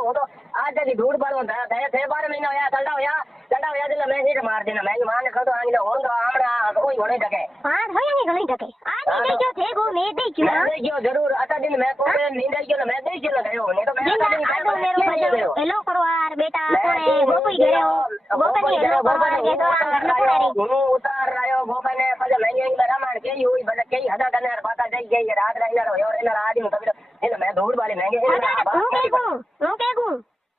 वो तो आज तक ढूंढ पालो थे 12 महीना होया चलदा होया दिल मैं सीट मार देना मैं मान खतो आनी तो होन तो आमणा कोई होने टके हां होया नहीं गणी टके आज दे जो थे गो मैं दे क्यों जरूर अता दिन मैं को नींद आई क्यों मैं दे क्यों गयो नहीं तो मैं आदो मेरो बजो हेलो करो यार बेटा कोने वो कोई घरे हो वो कनी हेलो करो के तो घर को रे हूं उतार रहा वो बने पजे मैं इंग रामायण के हुई बने के हदा कने बाता जाई गई रात रही ना और इन आदमी कभी इन मैं दौड़ वाले महंगे हूं के को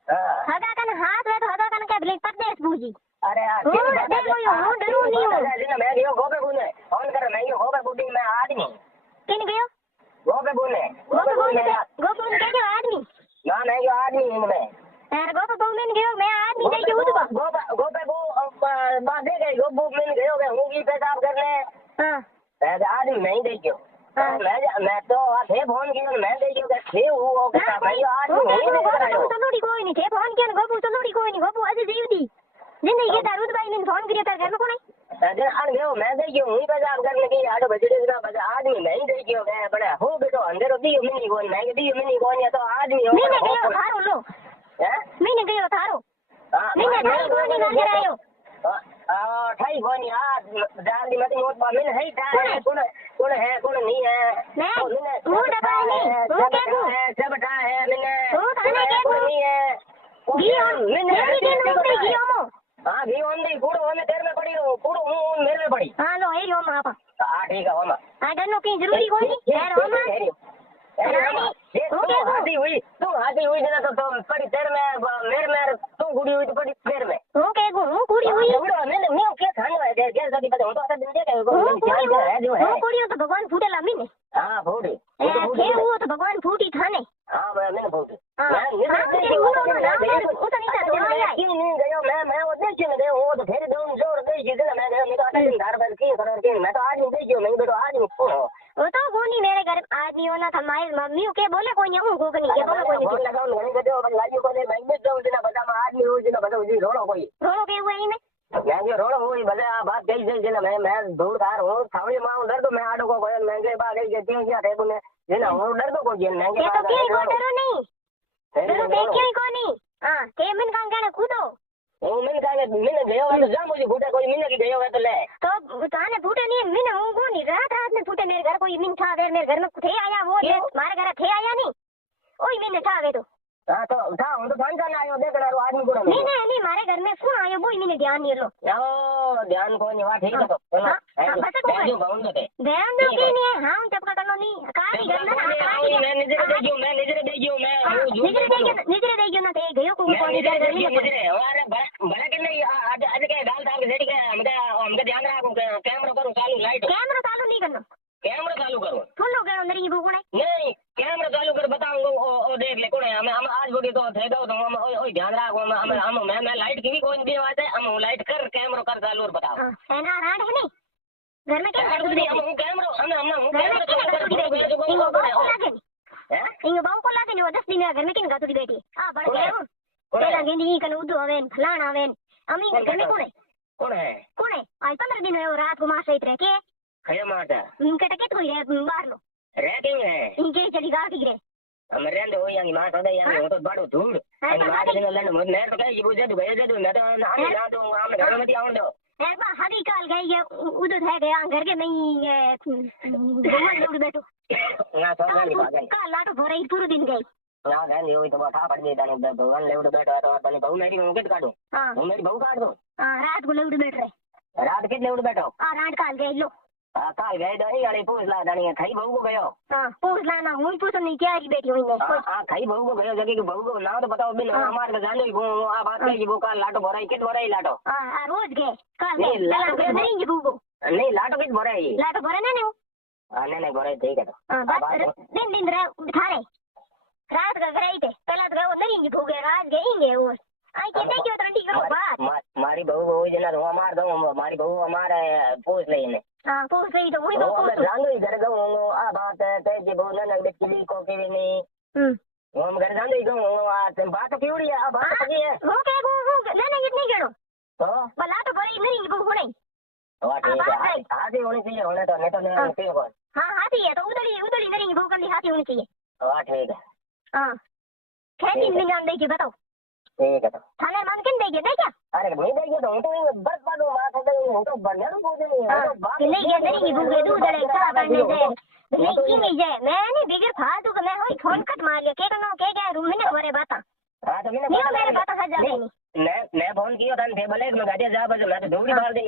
हदा कने हाथ वे तो हदा कने के ब्लेक परदेश बूजी अरे यार हूं डरू नहीं हूं मैं गयो गोबे बुने फोन कर मैं गयो गोबे बुडी में आदमी किन गयो गोबे बुने के आदमी ना मैं गयो आदमी इनमें यार गोबे बुने गयो मैं आदमी दे के उठवा गोबे बु बांधे गए गोबे मिल गयो मैं हूं की पेशाब करने हां आदमी नहीं दे गयो मैं तो थे फोन किया मैं दे गयो थे वो भाई आदमी तलोड़ी कोई नहीं थे फोन किया गोबू तलोड़ी कोई नहीं गोबू अजे जीवदी जिंदगी के दारूद भाई ने फोन किया कर घर में कोने अरे अन गयो मैं दे गयो हूं पेशाब करने की आडो बजड़े का बजा आदमी नहीं दे गयो मैं बड़ा हो बेटो अंदर दियो मिनी कोन मैं दियो मिनी कोन या तो आदमी हो मैंने गयो थारो लो हैं मैंने गयो थारो मैंने थारो कोनी घर आयो ठाई कोनी आ जल्दी मत नोट बा मिन है कौन नहीं है मैं हूं डबा नहीं हूं के को है सब बटा है मैंने हूं थाने के को नहीं है गियो मेरी दिन होते गियो मो हां गियो ओंदी कूड़ो ओने तेर में पड़ी हो कूड़ो हूं मेरे में पड़ी हां लो एरियो में आपा हां ठीक है ओमा आ डनो की जरूरी कोई नहीं यार ओमा आती हुई जना तो पड़ी तेर में मेरे में तू गुड़ी हुई तो पड़ी तेर में ओके हूं कुड़ी हुई मैं क्या खाने है गैस अभी पता हो तो दिन दे के जो है कुड़ी तो भगवान फूटेला मीने हां फूटी थे वो तो भगवान फूटी थाने हां मैं फूटी मैं वो देख के गयो वो तो फिर दो जोर दे के मैं तो आटा दिन धार पर की कलर के मैं तो आज नहीं देखियो नहीं बेटो आज नहीं वो तो कोनी मेरे घर आदमी होना था माई मम्मी के बोले कोई नहीं को नहीं के बोले कोई नहीं फोन लगाओ घणी के दो लाइयो को मैं भी दो दिन बता में आदमी हो दिन बता जी रोड़ो कोई रोड़ो के हुए में मैं जो रोड़ो हुई भले आ बात कही जई जने मैं दूर कार हूं थावली मां डर तो मैं आडो को गयो महंगे बा गई के क्यों क्या थे बुने जेना हूं डर तो को जे महंगे ये तो के को डरो नहीं डरो के क्यों को नहीं हां ते मन का कहना कूदो ओ मन का मैंने गयो तो जा मुझे फूटे कोई मिने की गयो है तो ले तो ताने फूटे नहीं मिने हूं को नहीं रात में फूटे मेरे घर कोई मिन था मेरे घर में थे आया वो मारे घर थे आया नहीं ओई मिने था वे तो हां तो था हूं तो भान जाना आयो देखना आदमी को नहीं मारे घर में कौन आयो वो मिने ध्यान नहीं लो ओ ध्यान को नहीं वा ठीक है तो चलो जो बाउंड थे ध्यान दो के नहीं हां चपका करनो नहीं काई घर में मैं नजर देगियो मैं नजर देगियो ना थे गयो को नहीं घर में नजर अरे भला के नहीं आज के डाल डाल के सेट के हमके ध्यान रखो कैमरा करो चालू लाइट कैमरा चालू नहीं करना कैमरा चालू करो फुल हो गया अंदर ये वो नहीं कैमरा चालू कर बताऊंगा ओ देख ले कौन है हम आज बड़ी तो थे दो हम ओए ध्यान रखो हम मैं लाइट की भी कोई नहीं बात है हम लाइट कर कैमरा कर चालू और बताओ है ना राड है नहीं घर में क्या हम कैमरा हम कैमरा इंग बाऊ को लागे नहीं 10 दिन घर में किन गातुड़ी बैठी आ बड़ गए हो तेरा गेंदी कन उदू हवेन फलाण हवेन अमी घर में कौन है आज 15 दिन है रात को मार सहित रह के खया माता इनके टके थोड़ी है बाहर लो रह क्यों है इनके चली गा गिरे हम रहंदे हो यांगी मां तो दे यांगी वो तो बड़ो धूड़ अंग मां के दिन लेने मैं तो कहे बुझे तो गए जदू मैं तो आने ना दूंगा हम घर में आऊंगा है बा हरी काल गई है उधर है गया घर के नहीं घुमन उड़ बैठो ना तो नहीं बात है काल लाटो भरे पूरे दिन गई ना रहंदी होई तो बता पड़ गई दाने भगवान ले उड़ बैठो तो तने बहु मेरी मुंह के काटो हां वो मेरी बहु काट दो हां रात को ले उड़ बैठ रहे रात के ले उड़ बैठो हां रात काल गई लो काल गए दही वाली पूछ ला दानी खाई बहु को गयो हां पूछ ला ना हुई पूछ नहीं क्या बैठी हुई मैं हां खाई बहु को गयो जगह के बहु को ना तो बताओ बिन हमारे में जाने को आ बात कही वो काल लाटो भराई कित भराई लाटो हां रोज गए काल नहीं बहु नहीं लाटो कित भराई लाटो भरे ना नहीं नहीं भराई ठीक है तो हां बस दिन थारे रात का गई थे पहला तो वो नहीं भूगे रात गएंगे वो आई के नहीं क्यों टंटी करो बात मारी बहू हो जना तो मार दो मारी बहू हमारे पूछ ले ने हां पूछ रही तो वही तो पूछ जानो इधर गो आ बात है ते जे बहू न बिटली को के नहीं हम घर जानो गो आ बात क्यों है आ बात की है वो के गो ना इतनी गड़ो तो भला तो बड़ी नहीं वो होने वाह ठीक है हाथी होनी चाहिए होने तो नहीं तो नहीं ठीक है हां हाथी है तो उधर ही नहीं वो कभी हाथी होनी चाहिए वाह ठीक है हां ખેંચીને મને આમ દઈ ગયો બતાવો ठीक है तो થાને માન કેમ દઈ ગયો દઈ ગયા अरे नहीं देंगे तो હું તો બસ પાડો વાત હતો હું તો બન્યાનું બોલ નહીં હા કે લઈ ગયા દઈ ભૂગે દૂધ અડે ચા પાણી જાય નહીં કી જાય મેં ને બિગર ફાલતુ કે મેં હોઈ ફોન કટ માર लिया के नो के गया रूम में वरे बाता हाँ तो नहीं मेरे बाता सजा नहीं मैं फोन किया था टेबल एक में गाड़ी जा बजे मैं तो दौड़ी मार दी